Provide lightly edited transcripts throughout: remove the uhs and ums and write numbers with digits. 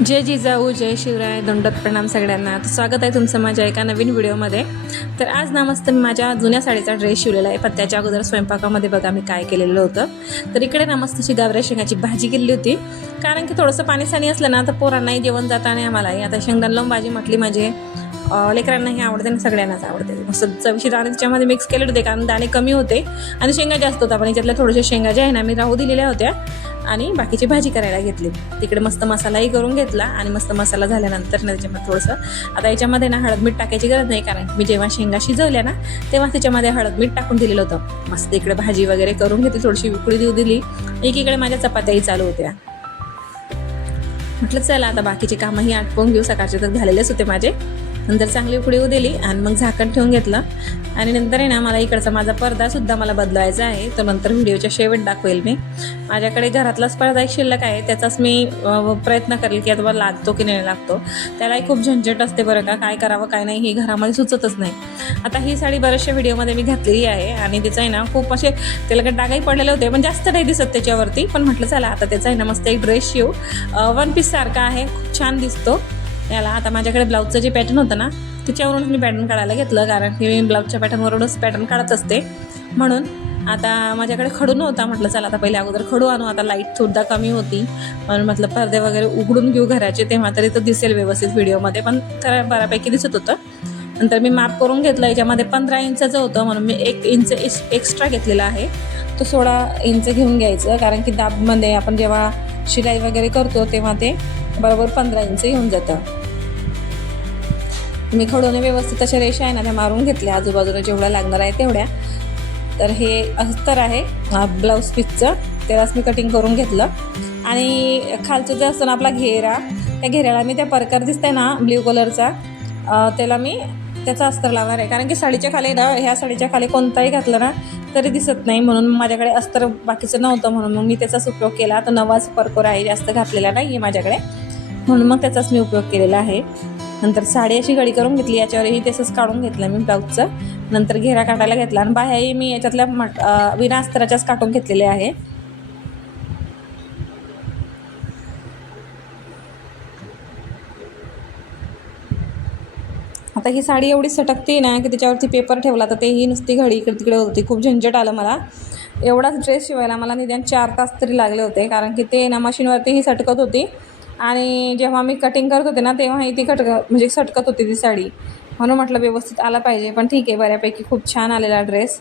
जय जिजाऊ, जय शिवराय, दंडोत प्रणाम सगळ्यांना. तर स्वागत आहे तुमचं माझ्या एका नवीन व्हिडिओमध्ये. तर आज ना मस्त मी माझ्या जुन्या साडीचा ड्रेस शिवलेला आहे. पण त्याच्या अगोदर स्वयंपाकामध्ये बघा मी काय केलेलं होतं. तर इकडे ना मस्त अशी गावऱ्या शेंगाची भाजी केली होती. कारण की थोडंसं पाणी असलं ना तर पोरांनाही जेवण जातं आणि आम्हालाही. आता शेंगदाणा लावून भाजी म्हटली म्हणजे लेकरांनाही आवडते आणि सगळ्यांनाच आवडते. मस्त चवीशी दाणे त्याच्यामध्ये मिक्स केले होते कारण दाणे कमी होते आणि शेंगा जास्त होता. पण याच्यातल्या थोड्याशा शेंगा ज्या आहे ना मी राहू दिलेल्या होत्या आणि बाकीची भाजी करायला घेतली. तिकडे मस्त मसालाही करून घेतला आणि मस्त मसाला झाल्यानंतर ना त्याच्यामध्ये थोडंसं आता याच्यामध्ये ना हळद मीठ टाकायची गरज नाही कारण मी जेव्हा शेंगा शिजवल्या ना तेव्हा त्याच्यामध्ये हळद मीठ टाकून दिलेलं होतं. मस्त इकडे भाजी वगैरे करून घेतली, थोडीशी उकळी देऊ दिली. एकीकडे माझ्या चपात्याही चालू होत्या. म्हटलं चला आता बाकीचे कामंही आटपून घेऊ, सकाळचे तर झालेलेच होते माझे. नंतर चांगली उकळी येऊ दिली आणि मग झाकण ठेवून घेतलं. आणि नंतर आहे ना मला इकडचा माझा पडदासुद्धा मला बदलायचा आहे. तो नंतर व्हिडिओच्या शेवट दाखवेल मी. माझ्याकडे घरातलाच पडदा एक शिल्लक आहे, त्याचाच मी प्रयत्न करेल की आता लागतो की नाही लागतो. त्यालाही खूप झंझट असते बरं का, काय करावं काय नाही ही घरामध्ये सुचतच नाही. आता ही साडी बऱ्याचशा व्हिडिओमध्ये मी घातलेली आहे आणि त्याचं आहे ना खूप असे त्याला डागही पडलेले होते पण जास्त नाही दिसत त्याच्यावरती. पण म्हटलं चला आता त्याचा आहे ना मस्त एक ड्रेस शिव, वन पीस सारखा आहे, खूप छान दिसतो याला. आता माझ्याकडे ब्लाऊजचं जे पॅटर्न होतं ना त्याच्यावरूनच मी पॅटर्न काढायला घेतलं कारण की मी ब्लाऊजच्या पॅटर्नवरूनच पॅटर्न काढत असते. म्हणून आता माझ्याकडे खडू नव्हता. म्हटलं चला आता पहिले अगोदर खडू आणू. आता लाईट सुद्धा कमी होती म्हणून म्हटलं पडदे वगैरे उघडून घेऊ घराचे, तेव्हा तरी तर दिसेल व्यवस्थित व्हिडिओमध्ये. पण तर बऱ्यापैकी दिसत होतं. नंतर मी माप करून घेतलं. याच्यामध्ये 15 इंचाचं होतं म्हणून मी 1 इंच एक्स्ट्रा घेतलेला आहे. तो 16 इंच घेऊन घ्यायचं कारण की दाबमध्ये आपण जेव्हा शिलाई वगैरे करतो तेव्हा ते बरोबर 15 इंच येऊन जातं. मी खडूने व्यवस्थित अशा रेषा आहे ना त्या मारून घेतल्या आजूबाजूला जेवढ्या लागणार आहे तेवढ्या. तर हे अस्तर आहे ब्लाऊज पीसचं, त्यालाच मी कटिंग करून घेतलं. आणि खालचं जे असतं ना आपला घेरा, त्या घेऱ्याला मी त्या परकर दिसतंय ना ब्ल्यू कलरचा, त्याला मी त्याचा अस्तर लावणार आहे कारण की साडीच्या खाली ना ह्या साडीच्या खाली कोणताही घातलं ना तरी दिसत नाही. म्हणून माझ्याकडे अस्तर बाकीचं नव्हतं म्हणून मग मी त्याचाच उपयोग केला. आता नवाच परकर आहे, जास्त घातलेला नाही आहे माझ्याकडे, म्हणून मग त्याचाच मी उपयोग केलेला आहे. नंतर साडी अशी घडी करून घेतली, याच्यावरही तसंच काढून घेतलं मी ब्लाऊजचं. नंतर घेरा काढायला घेतला आणि बाह्याही मी याच्यातल्या विना अस्तराच्याच काढून घेतलेले आहे. आता ही साडी एवढी सटकते ना की त्याच्यावरती पेपर ठेवला तर तेही नुसती घडी इकडे तिकडे होती. खूप झंझट आलं मला. एवढाच ड्रेस शिवायला मला निदान 4 तास तरी लागले होते कारण की ते ना मशीनवरती ही सटकत होती आणि जेव्हा मी कटिंग करत होते ना तेव्हाही ती म्हणजे सटकत होती ती साडी. म्हणून म्हटलं व्यवस्थित आला पाहिजे. पण ठीक आहे, बऱ्यापैकी खूप छान आलेला ड्रेस.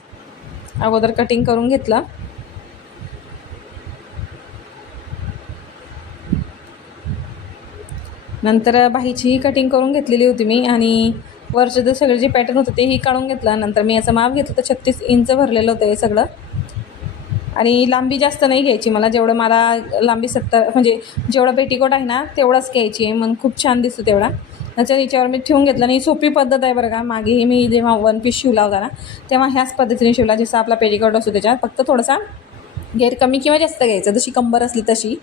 अगोदर कटिंग करून घेतलं. नंतर बाहीचीही कटिंग करून घेतलेली होती मी आणि वरचं जे सगळे जे पॅटर्न होतं तेही काढून घेतलं. नंतर मी याचं माप घेतलं तर 36 इंच भरलेलं होतं हे सगळं. आणि लांबी जास्त नाही घ्यायची मला, जेवढं मला लांबी 70 म्हणजे जेवढा पेटीकोट आहे ना तेवढाच घ्यायची आहे, मग खूप छान दिसतो तेवढा. त्याच्या याच्यावर मी ठेवून घेतलं. आणि सोपी पद्धत आहे बरं का. मागेही मी जेव्हा वन पीस शिवला होता ना तेव्हा ह्याच पद्धतीने शिवला जसं आपला पेटीकोट असतो त्याच्यात, फक्त थोडासा घेर कमी किंवा जास्त घ्यायचा, जशी कंबर असली तशी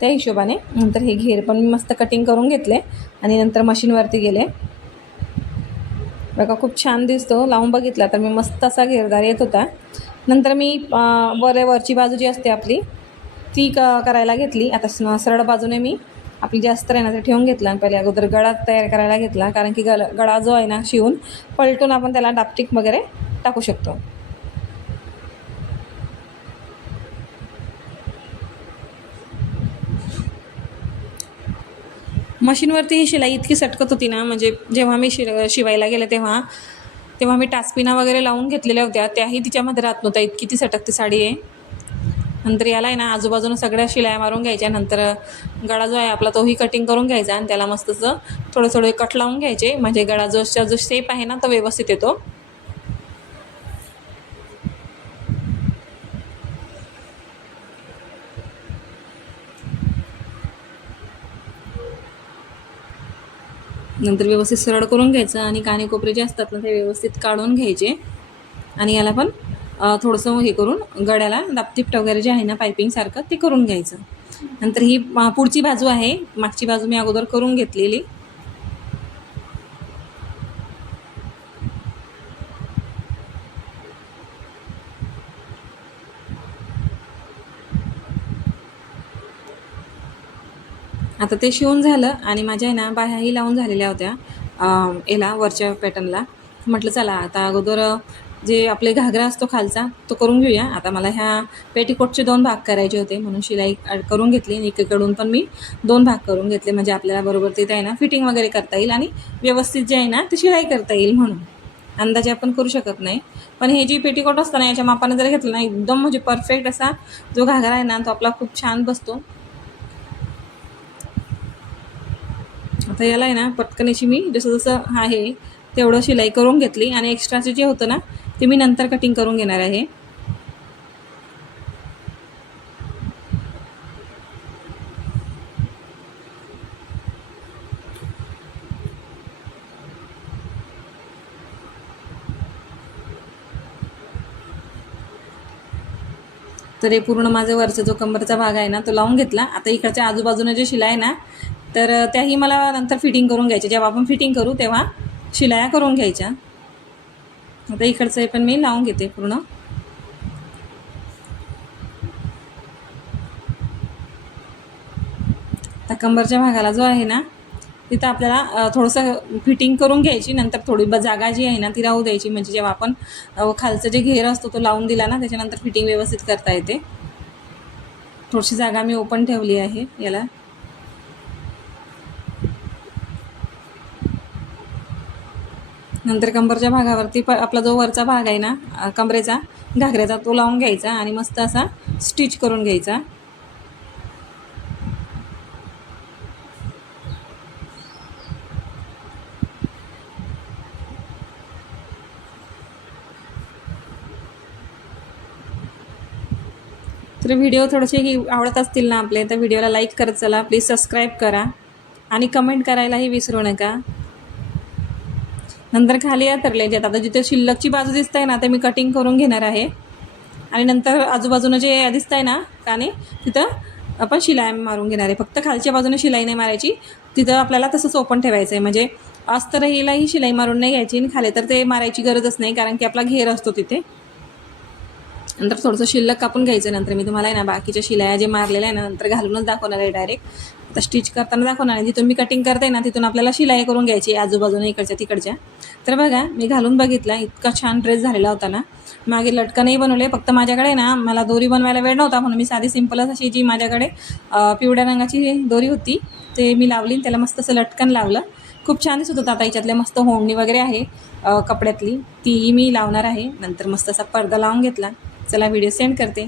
त्या हिशोबाने. नंतर हे घेर पण मी मस्त कटिंग करून घेतले आणि नंतर मशीनवरती गेले. बघा खूप छान दिसतो, लावून बघितला तर मी मस्त असा घेरदार येत होता. नंतर मी वरची बाजू जी असते आपली ती करायला घेतली. आता सरळ बाजूने मी आपली जे अस्तर आहे ना ते ठेवून घेतलं आणि पहिले अगोदर गळा तयार करायला घेतला कारण की गळा जो आहे ना शिवून पलटून आपण त्याला डापटिक वगैरे टाकू शकतो. मशीनवरती ही शिलाई इतकी सटकत होती ना, म्हणजे जेव्हा मी शिवायला गेले तेव्हा तेव्हा मी टाचपिना वगैरे लावून घेतलेल्या होत्या, त्याही तिच्यामध्ये राहत नव्हत्या, इतकी ती सटकती साडी आहे. नंतर याला आहे ना आजूबाजूनं सगळ्या शिलाया मारून घ्यायच्या. नंतर गळा जो आहे आपला तोही कटिंग करून घ्यायचा आणि त्याला मस्त असं थोडे थोडे कट लावून घ्यायचे म्हणजे गळा जो शेप आहे ना तो व्यवस्थित येतो. नंतर व्यवस्थित सरळ करून घ्यायचं आणि कानेकोपरे जे असतात ना ते व्यवस्थित काढून घ्यायचे. आणि याला पण थोडंसं हे करून गळ्याला दापटिप वगैरे जे आहे ना पायपिंगसारखं ते करून घ्यायचं. नंतर ही पुढची बाजू आहे, मागची बाजू मी अगोदर करून घेतलेली. आता ते शिवून झालं आणि माझ्या आहे ना बाह्याही लावून झालेल्या होत्या याला वरच्या पॅटर्नला. म्हटलं चला आता अगोदर जे आपले घागरा असतो खालचा तो करून घेऊया. आता मला ह्या पेटीकोटचे 2 भाग करायचे होते म्हणून शिलाई करून घेतली आणि एकीकडून पण मी 2 भाग करून घेतले, म्हणजे आपल्याला बरोबर ते आहे ना फिटिंग वगैरे करता येईल आणि व्यवस्थित जे आहे ना ते शिलाई करता येईल. म्हणून अंदाजे आपण करू शकत नाही, पण हे जी पेटीकोट असतं ना याच्या मापाने जर घेतलं ना एकदम म्हणजे परफेक्ट असा जो घागरा आहे ना तो आपला खूप छान बसतो. आता याला आहे ना पटकन अशी मी जसं जसं आहे तेवढं शिलाई करून घेतली आणि एक्स्ट्राचे जे होतं ना ते मी नंतर कटिंग करून घेणार आहे. तर हे पूर्ण माझं वरचा जो कंबरचा भाग आहे ना तो लावून घेतला. आता इकडच्या आजूबाजूने जे शिलाई आहे ना तर त्याही मला नंतर फिटिंग करून घ्यायच्या. जेव्हा आपण फिटिंग करू तेव्हा शिलाया करून घ्यायच्या. आता इकडचं हे पण मी लावून घेते पूर्ण. आता कंबरच्या भागाला जो आहे ना तिथं आपल्याला थोडंसं फिटिंग करून घ्यायची, नंतर थोडी जागा जी आहे ना ती राहू द्यायची, म्हणजे जेव्हा आपण खालचं जे घेर असतो तो लावून दिला ना त्याच्यानंतर फिटिंग व्यवस्थित करता येते. थोडीशी जागा मी ओपन ठेवली आहे याला. नंतर कंबरच्या भागावरती आपला जो वरचा भाग आहे ना कमरेचा घागऱ्याचा तो लावून घ्यायचा आणि मस्त असा स्टिच करून घ्यायचा. तर व्हिडिओ थोडेसे आवडत असतील ना आपले तर व्हिडिओला लाईक करत चला, प्लीज सबस्क्राईब करा आणि कमेंट करायलाही विसरू नका. नंतर खाली आतरले जे आता जिथे शिल्लकची बाजू दिसत आहे ना ते मी कटिंग करून घेणार आहे आणि नंतर आजूबाजूनं जे दिसत आहे ना काने तिथं आपण शिलाई मारून घेणार आहे. फक्त खालच्या बाजूने शिलाई नाही मारायची, तिथं आपल्याला तसंच ओपन ठेवायचं आहे. म्हणजे अस्तरहीलाही शिलाई मारून नाही घ्यायची आणि खाली तर ते मारायची गरजच नाही कारण की आपला घेर असतो तिथे. नंतर थोडंसं शिल्लक कापून घ्यायचं. नंतर मी तुम्हाला आहे ना बाकीच्या शिलाया जे मारलेल्या आहे ना नंतर घालूनच दाखवणार आहे डायरेक्ट. आता स्टिच करताना दाखवणार आहे. जिथून मी कटिंग करते ना तिथून आपल्याला शिलाई करून घ्यायची आजूबाजूने इकडच्या तिकडच्या. तर बघा मी घालून बघितला, इतका छान ड्रेस झालेला होता ना. मागे लटकनही बनवले, फक्त माझ्याकडे ना मला दोरी बनवायला वेळ नव्हता म्हणून मी साधी सिंपलच अशी जी माझ्याकडे पिवळ्या रंगाची दोरी होती ते मी लावली, त्याला मस्त असं लटकन लावलं. खूप छान दिसत होतं. आता याच्यातल्या मस्त होंडणी वगैरे आहे कपड्यातली तीही मी लावणार आहे. नंतर मस्त असा पडदा लावून घेतला. चला व्हिडिओ सेंड करते.